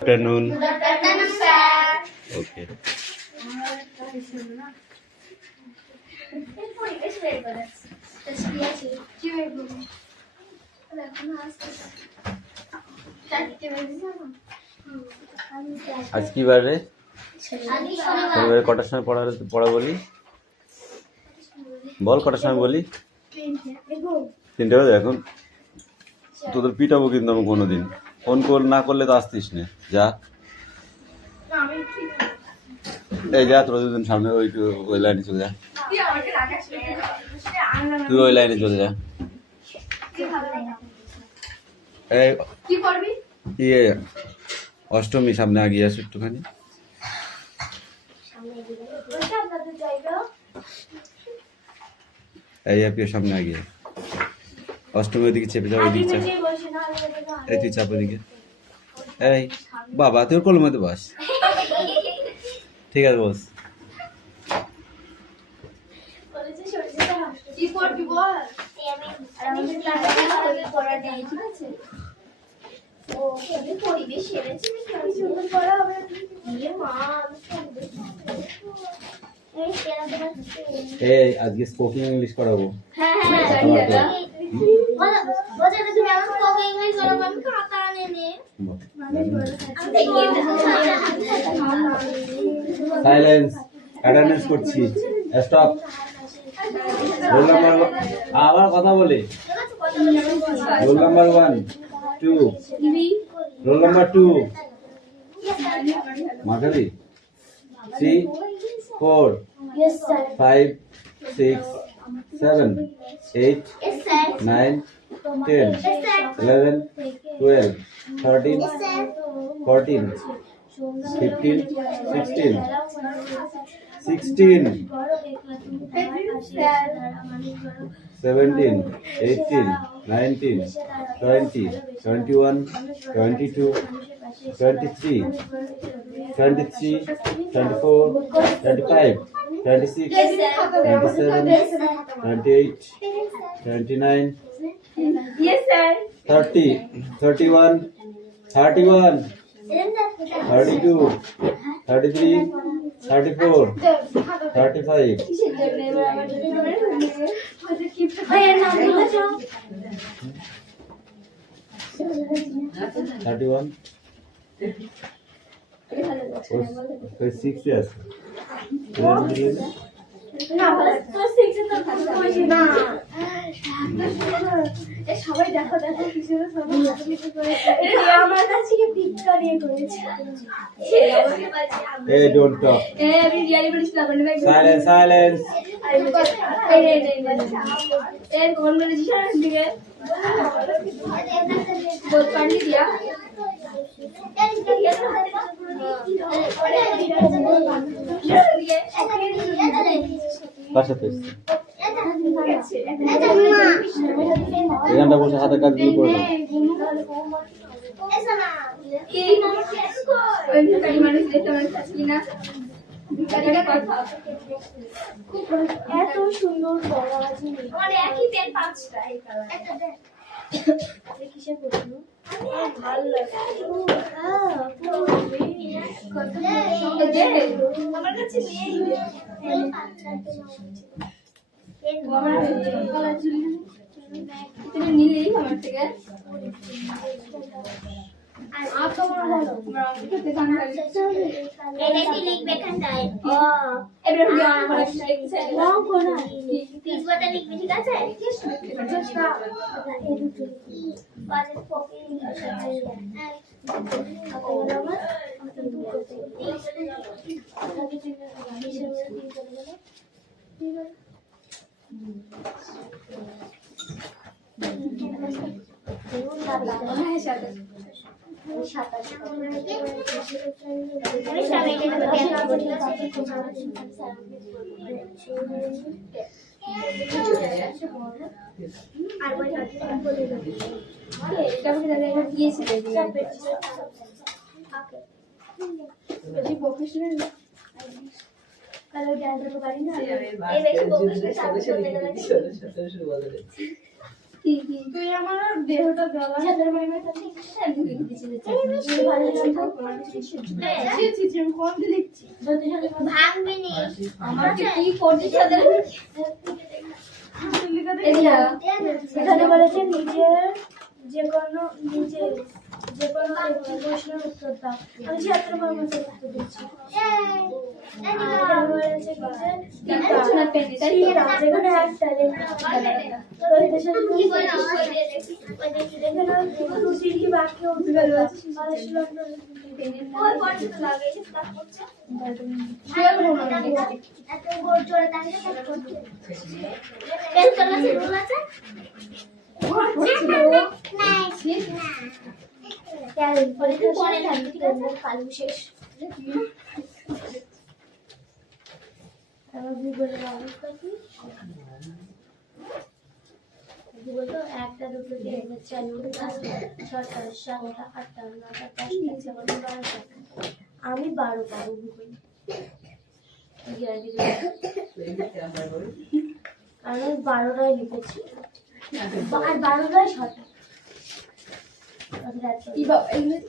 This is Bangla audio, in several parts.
afternoon. Good afternoon, sir. Okay. আজ কি বার রে? শনিবারে কটার সময় পড়া বলি? বল কটার সময় বলি? 3টে বাজে। এখন তোদের পিটাবো কিন্তু আমি কোনোদিন। ফোন কল না করলে তো আসতিস না। যা এই যা, তোরা দুদিন সামনে ওই লাইনে চলে যা। তুই ওই লাইনে চলে যা। ইয়ে অষ্টমী সামনে আগিয়ে আসো একটুখানি। এই আপনি সামনে আগিয়ে। অষ্টমী ওইদিকে চেপে যাও, ওইদিকে চাপ। এই তুই চাপ ওইদিকে। এই বাবা তোর কোলের মধ্যে বস। ঠিক আছে বস। এই আজকে স্পোকিং ইংলিশ করাবো। সাইলেন্স, অ্যাটেন্ডেন্স করছি। স্টপ। রোল নাম্বার, আবার কথা বলে। রোল নাম্বার 1 2, রোল নাম্বার 2 মাঝারি 3 4 5 6 7 8 9 10 11 12 13 14 15 16 16 17 18 19 20 21 22 23 23 24 25 26 27 28 29 30 31 31 32 33 34 35 31 ওই 6 এ আছে সবাই দেখো দেখো কিছু আমার কাছে পিকচার নিয়ে করেছে। এই ডোন্ট টক। আমি রিয়ালি বলিস না বলবে। Silence silence. এই কোন বলে জিসার দিকে বহুত পানি দিয়া কার সাথে এখানটা বসে হাতের কাজগুলো করে দাও। এত সুন্দর একই পেন 5টা কিসে করবো ভালো লাগে আমার কাছে নিলেই আমার থেকে ঠিক আছে কি তুই আমার দেহটা জ্বালা ছাদের বাইরে থাকি আমি ঢুকে দিছি তুই ভালো লাগছে আমি কোন দিকে দেখছি ভাঙবি নি আমার কি করছিস ছাদের এখানে বলেছে যে কোনো প্রশ্নের উত্তর দাও আমি 76 মার্কের উত্তর দিচ্ছি কালু শেষ ভূগোলের অবস্থা কি ভূগোল তো 1টা 2টো 3টা 4টা 5টা 6টা 7টা 8টা 9টা 10টা 11টা 12টা আমি 12 পাবো ভূগোল আমি 12টাই লিখেছি আর 12টাই সঠিক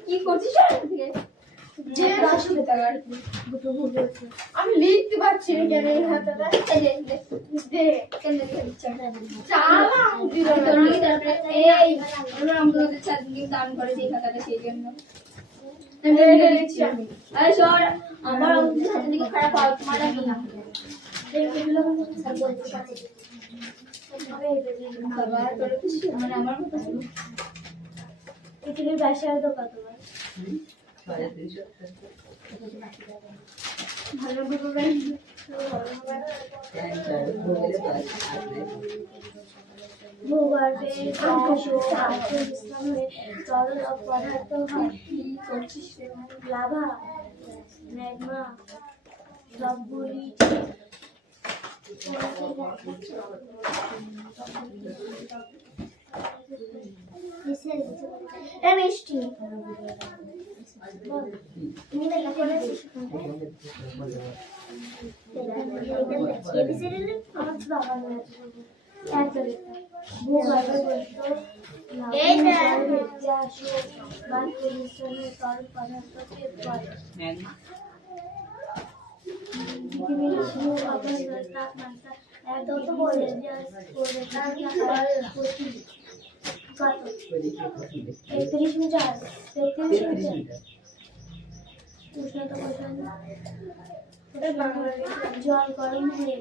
কি করছিস আমি লিখতে পারছি না কেন এই হাতটা দান করে সেই খাতাটা সেই জন্য আমার খারাপ মারা না আমার পৃথিবীর ব্যাসার্ধ কত ভালো ভূগর্ভে তরল পদার্থ হয় লাভা ম্যাগমা সবগুলি মিষ্টি তেত্রিশ মিটার উষ্ণতা জল গরম হয়ে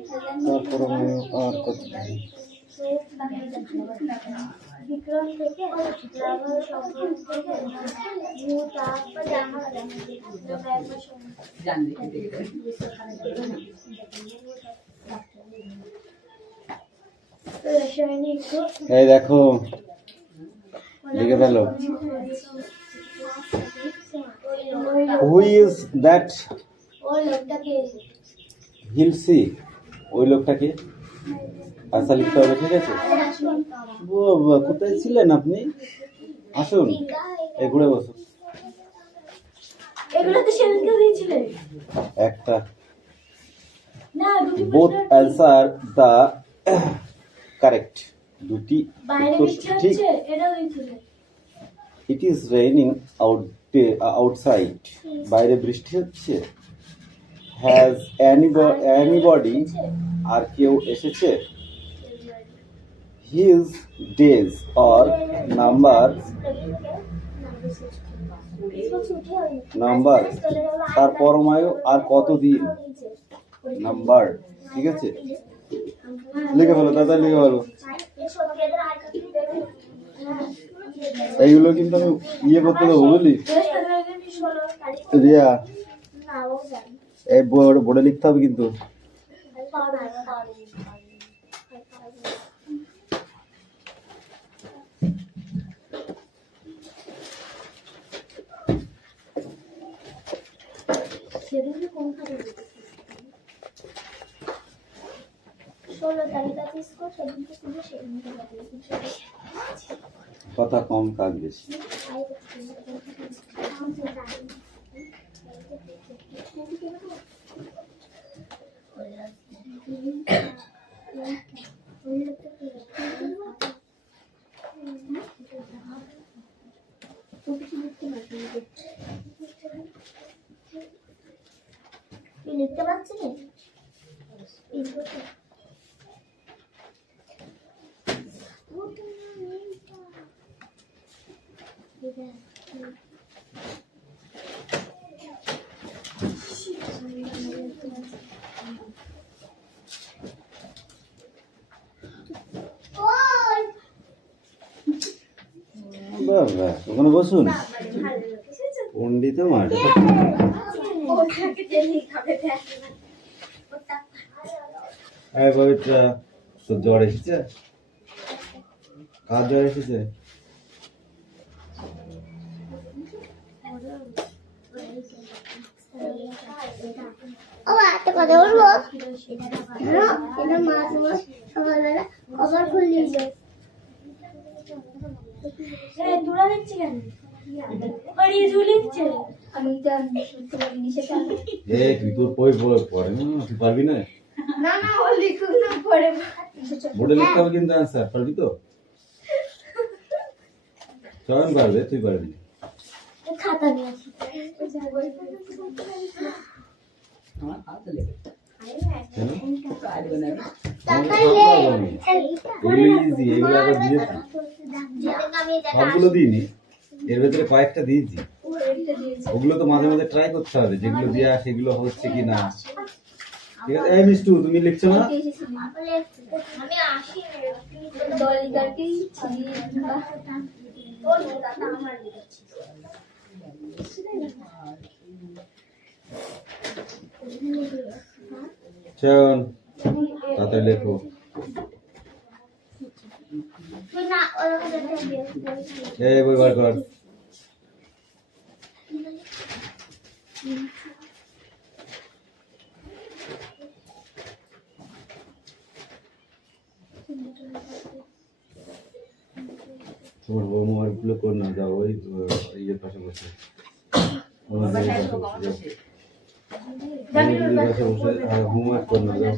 বিক্রম থেকে লাভা সংগ্রহ থেকে তাপ রাসায়নিক এই দেখো লিখে ফেলো হু ইজ দ্যাট হিলসি ওই লোকটাকে আশা লিখতে হবে ঠিক আছে কোথায় ছিলেন আপনি আসুন এই ঘুরে বসুন এগুলো তো সেদিনকে দিয়েছিলেন একটা both answer the correct দুটি বাইরে বৃষ্টি হচ্ছে এটাও দিয়েছিলেন it is raining outside বাইরে বৃষ্টি হচ্ছে has anybody আর কেউ এসেছে his days or number তার পরমায়ু আর কতদিন নাম্বার ঠিক আছে লিখে ফেলো দাদা লিখে ফেলো এইগুলো কিন্তু আমি ইয়ে করতে দেবো বুঝলি রিয়া এই বোর্ডে লিখতে হবে কিন্তু কথা কম কাজ বেশি বাবা ওখানে বসুন পন্ডিত মাঠে এই পবিত্রা তোর জ্বর এসেছে কার জ্বর এসেছে একটা কথা বলবো এটা মা তোমার সকালবেলা কভার খুলে দিয়েছে তোরা দেখছি কেন আমি তুই তোর বই পড়ে না তুই পারবি না না না ও লিখুক না পড়ে বোর্ডে লিখতে হবে কিন্তু অ্যান্সার পারবি তো চয়ন পারবে তুই পারবি না খাতা নিয়ে আসি সবগুলো দিইনি এর ভেতরে কয়েকটা দিয়েছি ওগুলো তো মাঝে মাঝে ট্রাই করতে হবে যেগুলো দেওয়া সেগুলো হচ্ছে কি না ঠিক আছে এই মিষ্টু তুমি লিখছো না আমি আসি দলিদারকে আমার লিখেছি চয়ন তাড়াতাড়ি লেখো এই বই বার কর তোমার হোমওয়ার্ক গুলো কর না যাও ওই ইয়ের পাশে বসে হোমওয়ার্ক কর না যাও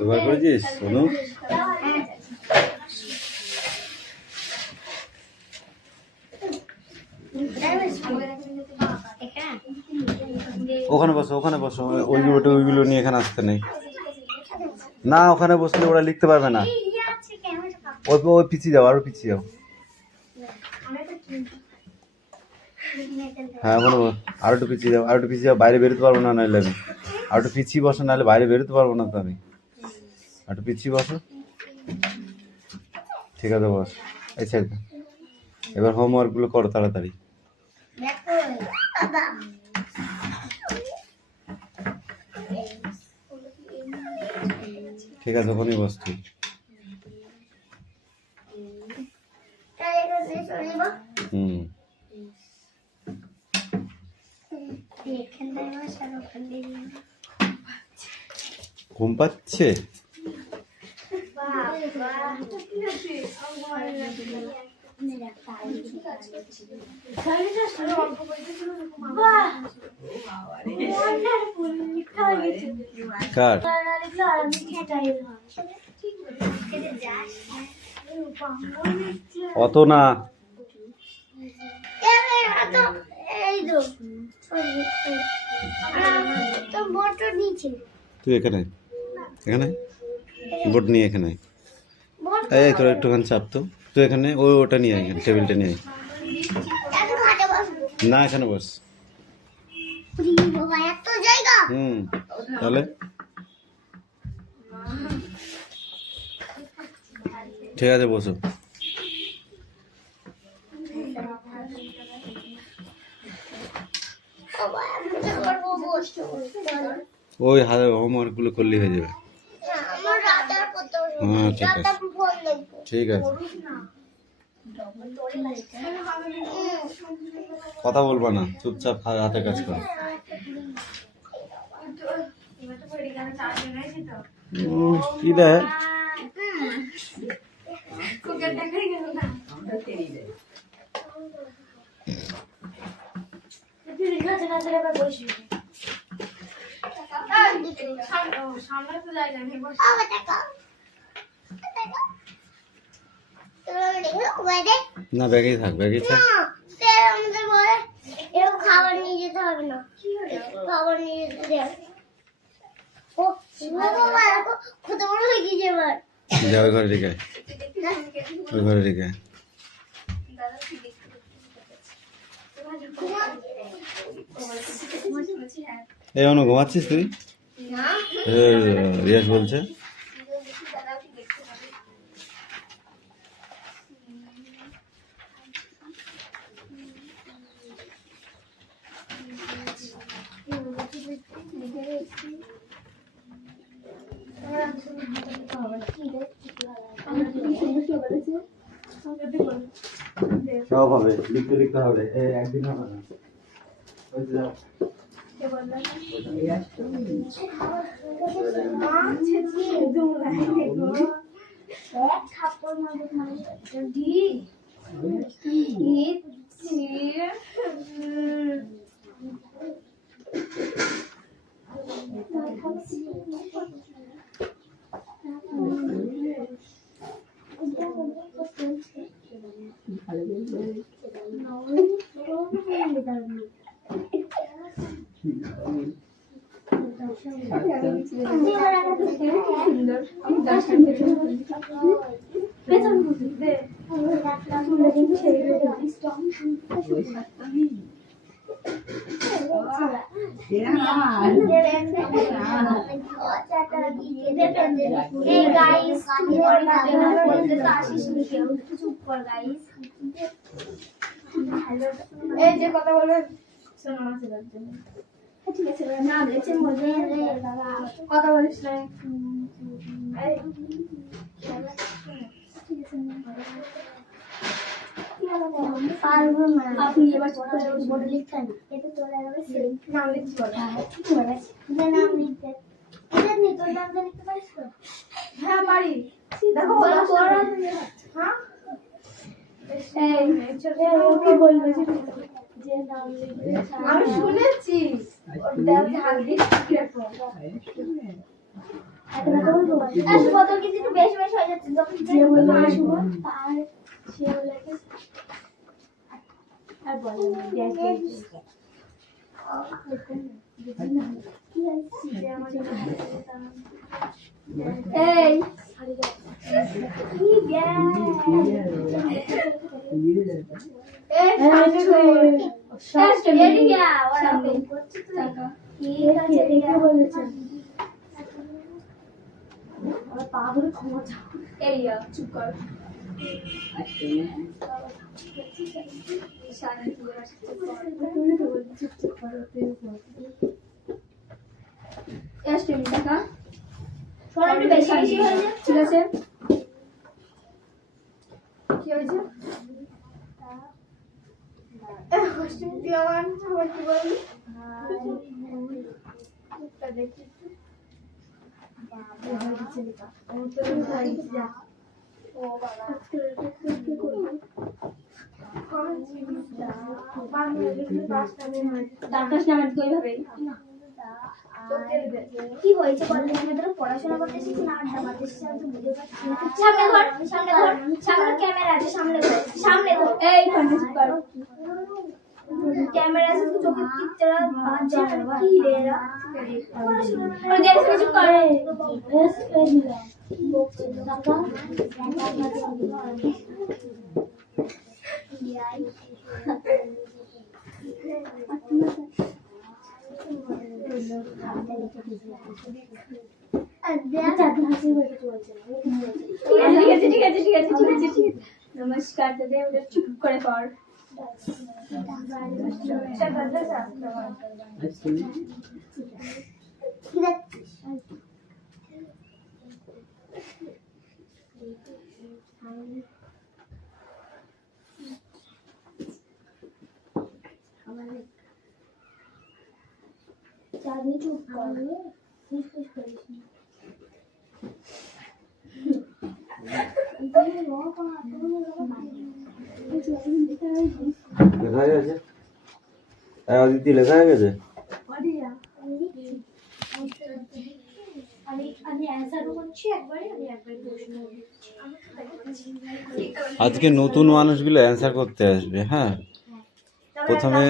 বার করেছিস শোনো ওখানে বসো ওইগুলো নিয়ে এখানে আসতে নেই না ওখানে বসলে ওরা লিখতে পারবে না ওই পিছিয়ে যাও আরো পিছিয়ে যাও হ্যাঁ ওখানে আরো একটু পিছিয়ে যাও বাইরে বেরোতে পারবো না নাহলে আমি আর একটু পিছিয়ে বসো নাহলে বাইরে বেরোতে পারবো না তো আমি আর একটু পিছিয়ে বসো ঠিক আছে বস এই সাইড এবার হোমওয়ার্ক গুলো করো তাড়াতাড়ি ঠিক আছে ওখানেই বস তুই হুম ঘুম পাচ্ছে কার অত না তুই এখানে বোর্ড নিয়ে এখানে এই তোরা একটুখানি চাপ তো তুই এখানে ওটা নিয়ে আয় এখানে টেবিলটা নিয়ে আয় না এখানে বস হুম তাহলে ঠিক আছে বসো ওই হোমওয়ার্ক গুলো করলেই হয়ে যাবে হ্যাঁ ঠিক আছে কথা বলবা না চুপচাপ হাতে কাজ করো কি রে সামনে তো জায়গা নেই বস না ব্যাগেই থাক, ব্যাগেই থাক। আমাদের বলে এরকম খাবার নিয়ে যেতে হবে না খাবার নিয়ে যেতে হবে ও বাবা কত বড় হয়ে গেছে এবার যা ওই ঘরে রেখে আয়, ওই ঘরে রেখে আয়। এই অনু ঘুমাচ্ছিস তুই? রিয়াজ বলছে সব হবে, লিখতে লিখতে হবে, একদিন হবে না। ওই যে যাও। এই যে কথা বলবে শোনো আমার ছেলের জন্য ঠিক আছে না দেখছে মজা কথা বলিস না আপনি এবার বোর্ডে লিখতেন এটা চলে যাবে নাম লিখছি নাম লিখতে তোর নামটা লিখতে পারিস তো হ্যাঁ পারি দেখো হ্যাঁ কি বলবে যে নাম লিখবে আমি শুনেছি কত কিছু একটু বেশি বেশি হয়ে যাচ্ছে যখন যে বলবো আসবো তার সে বলে আর বলে এই চুপ কর বেশি বেশি হয়ে যাচ্ছে ঠিক আছে কি হয়েছে কি হয়েছে বলতে আমি তোরা পড়াশোনা করতে এসেছি না আড্ডা মারতে এসেছি আমি তো বুঝতে পারছি না সামনে ধর সামনে ক্যামেরা আছে সামনে ধর এই ক্যামেরা আছে তো চোখে কিচ্ছরা বাজছে কি রে এরা পড়াশোনা দেখে কিছু করে বেশ পেদিলা টাকা নমস্কার দাদা চুপ করে কর চাঁদনি চুপ করে ফুসফুস করিস না লেখা হয়ে গেছে অদিতি লেখা হয়ে গেছে অ্যানসারও করছি একবারে, আমি একবারে প্রশ্ন আজকে নতুন মানুষগুলো অ্যান্সার করতে আসবে। হ্যাঁ, প্রথমে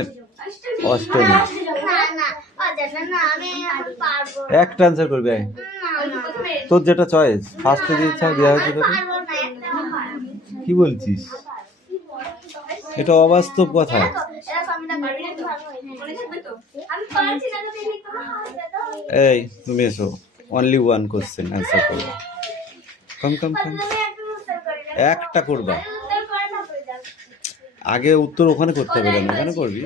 অষ্টমী না না অজানা না, আমি পারবো একটা অ্যান্সার করবি। আয়। তোর যেটা চয়েস ফার্স্টে যে ইচ্ছা দেওয়া হয়েছে তোকে। পারবো না, একটা পারবো। কি বলছিস? এটা অবাস্তব কথা। এই তুমি এসো, অনলি ওয়ান কোশ্চেন অ্যান্সার করবে। কম কম কম, একটা করবা। আগে উত্তর ওখানে করতে হবে কেন? ওখানে করবি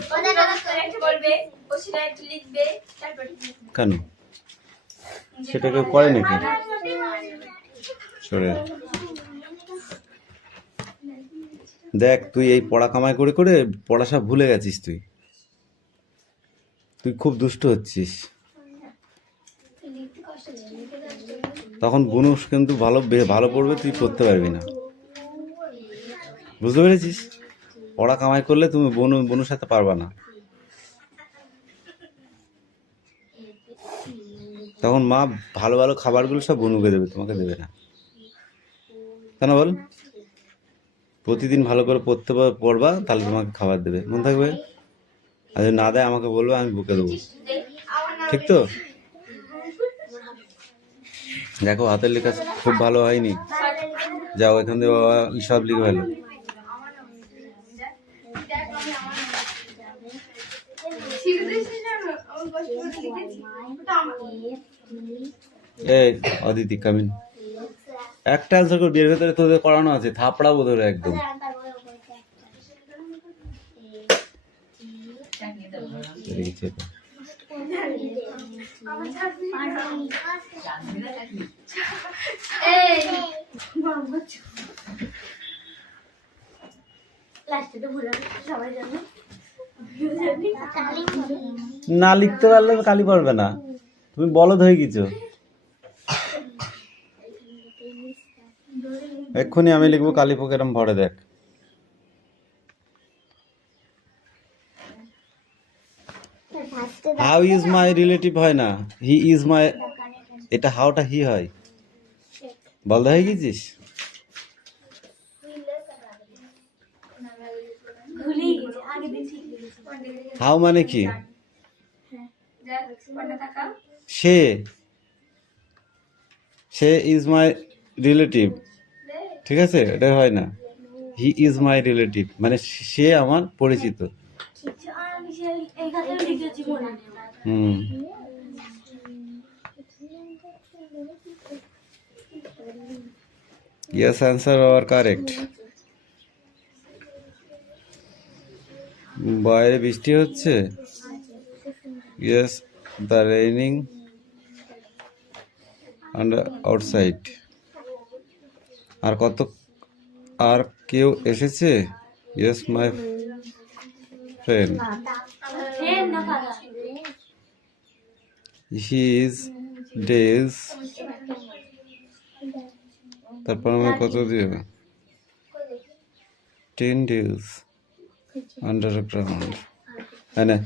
কেন? সেটা কেউ করে নাকি? সরে দেখ, তুই এই পড়া কামাই করে করে পড়া সব ভুলে গেছিস। তুই খুব দুষ্ট হচ্ছিস। তখন বুনু কিন্তু ভালো পড়বে, তুই পড়তে পারবি না। বুঝতে পেরেছিস? পড়া কামাই করলে তুমি বনুর সাথে পারবা না। তখন মা ভালো ভালো খাবারগুলো সব বনুকে দেবে, তোমাকে দেবে না। কেন বল? প্রতিদিন ভালো করে পড়বা, তাহলে তোমাকে খাবার দেবে, মনে থাকবে। আর যদি না দেয় আমাকে বলবে, আমি বুকে দেবো। ঠিক তো? দেখো হাতের লেখা খুব ভালো হয়নি, যাও এখান থেকে বাবা সব লিখে ভালো। এই অদিতি কামিন, একটা অ্যান্সার করে বিয়ের ভেতরে তোদের করানো আছে, থাপড়া বোধ হয় একদম। না লিখতে পারলে কালি পড়বে না, তুমি বলদ হয়ে গেছো। এক্ষুনি আমি লিখবো কালী পোকে, এরম ভরে দেখ। হাউ ইজ মাই রিলেটিভ হয় না, হি ইজ মাই। এটা হাউটা হি হয়, বলদ হয়ে গেছিস। হাউ মানে কি? সে ইজ মাই রিলেটিভ, ঠিক আছে? এটা হয় না। হি ইজ মাই রিলেটিভ মানে সে আমার পরিচিত। হুম, yes answer or correct. বাইরে বৃষ্টি হচ্ছে। yes, the raining and outside. আর কেউ এসেছে? yes my friend. his days. তারপর আমি কত দিয়ে 10 days underground. হ্যাঁ না,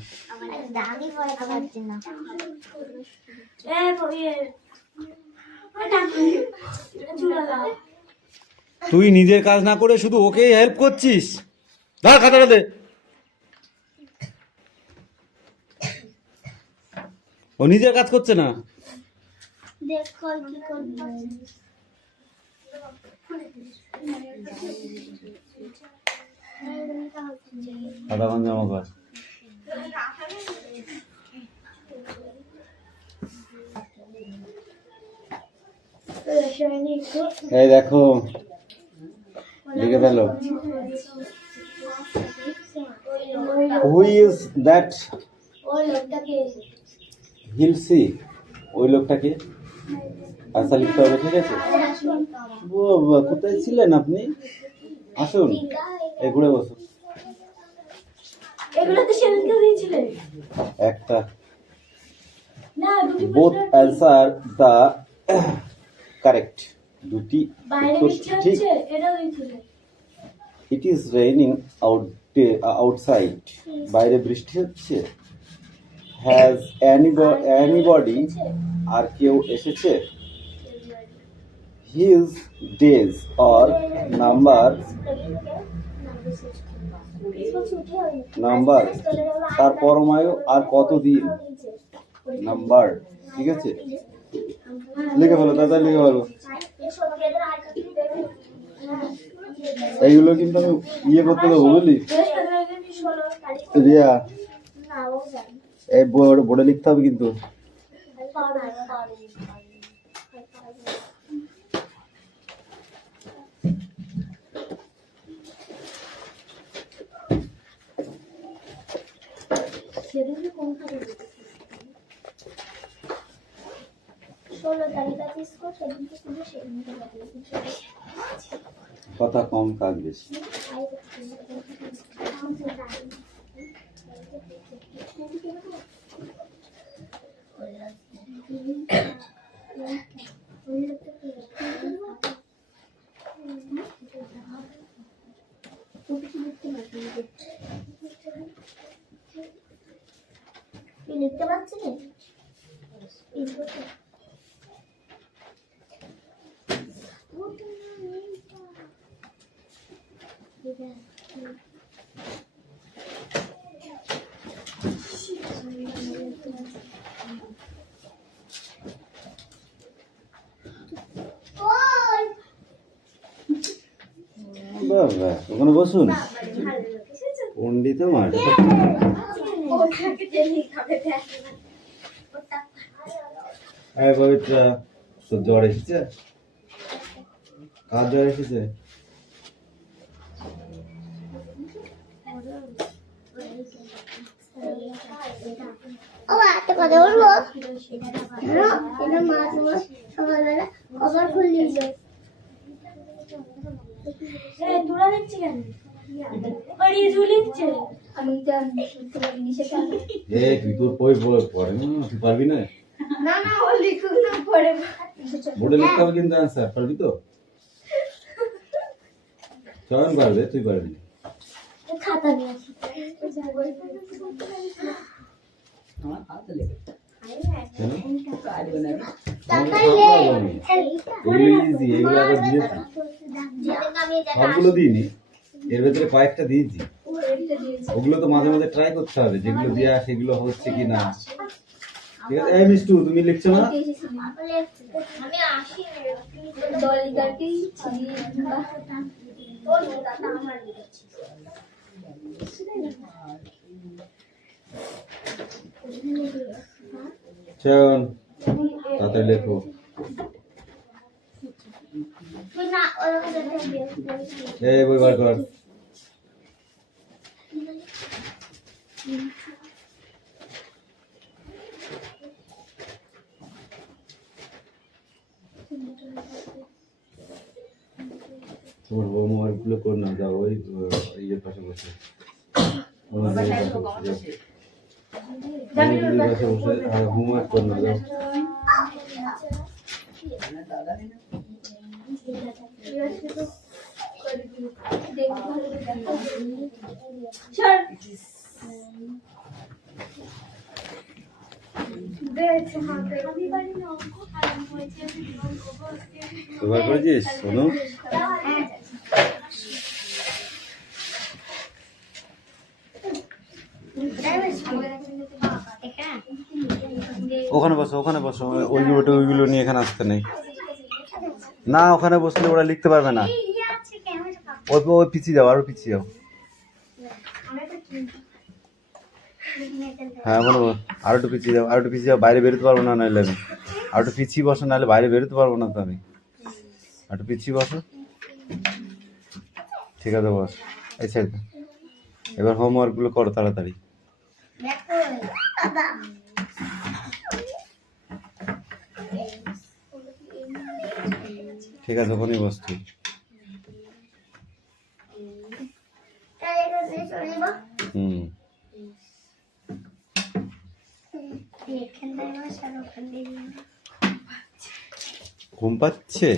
তুই নিজের কাজ না করে শুধু ওকে হেল্প করছিস। ধর খাতাটা দে। ও নিজের কাজ করছে না। খাতা বান জমা কর। এই দেখো লিখে ফেলো। Who is that? হিল সি। ওই লোকটাকে আনসার লিখতে হবে, ঠিক আছে? কোথায় ছিলেন আপনি? আসুন, এই ঘুরে বসুন। একটা বোথ অ্যান্সার দ্য কারেক্ট। দুটি ঠিক। It is raining outside. বাইরে বৃষ্টি হচ্ছে। Has anybody? আর কেউ এসেছে? His days are number number তার পরমায়ু আর কতদিন নাম্বার। ঠিক আছে, লিখে ফেলো তাড়াতাড়ি লিখে ফেলো। এইগুলো কিন্তু আমি ইয়ে করতে দেবো বুঝলি রিয়া, এই বোর্ডে লিখতে হবে কিন্তু। কথা কম কাজ বেশি। লিখতে পারছি না বাবা ওখানে বসুন, পন্ডিত মার। পবিত্রা, তোর জ্বর এসেছে? কার জ্বর এসেছে? একটা কথা বলবো, এটা মা তোমার সকালবেলা কভার খুলে যায়। তোরা লিখছি কেন? তুই তোর বই পড়ে না, তুই পারবি না? না ও লিখুক না পড়ে বোর্ডে লিখতে হবে কিন্তু অ্যান্সার, পারবি তো? চয়ন পারবে, তুই পারবি। খাতা নিয়ে আসি। সবগুলো দিইনি, এর ভেতরে কয়েকটা দিয়েছি। ওগুলো তো মাঝে মাঝে ট্রাই করতে হবে, যেগুলো দেওয়া সেগুলো হচ্ছে কি না। ঠিক আছে, এই মিষ্টু তুমি লিখছো না? আমি আসি চয়ন তাতে লেখো। এই বই বার কর। তোমার হোমওয়ার্ক গুলো কর না, যাও ওই ইয়ের পাশে বসে, হোমওয়ার্ক কর না, যাও। ব্যবহার করেছিস শোনো? ওখানে বসো, ওখানে বসো, ওইগুলো নিয়ে এখানে আসতে নেই না। ওখানে বসলে ওরা লিখতে পারবে না। ওই পিছিয়ে যাও, আরো পিছিয়ে যাও। হ্যাঁ বলো, আরো একটু পিছিয়ে যাও, আরো একটু পিছিয়ে যাও। বাইরে বেরোতে পারবো না নাহলে আমি। আর একটু পিছিয়ে বসো, নাহলে বাইরে বেরোতে পারবো না তো আমি। আর একটু পিছিয়ে বসো। ঠিক আছে বস, এই সাইড। এবার হোমওয়ার্ক গুলো করো তাড়াতাড়ি। ঠিক আছে, ওখানেই বস তুই। ঘুম পাচ্ছে?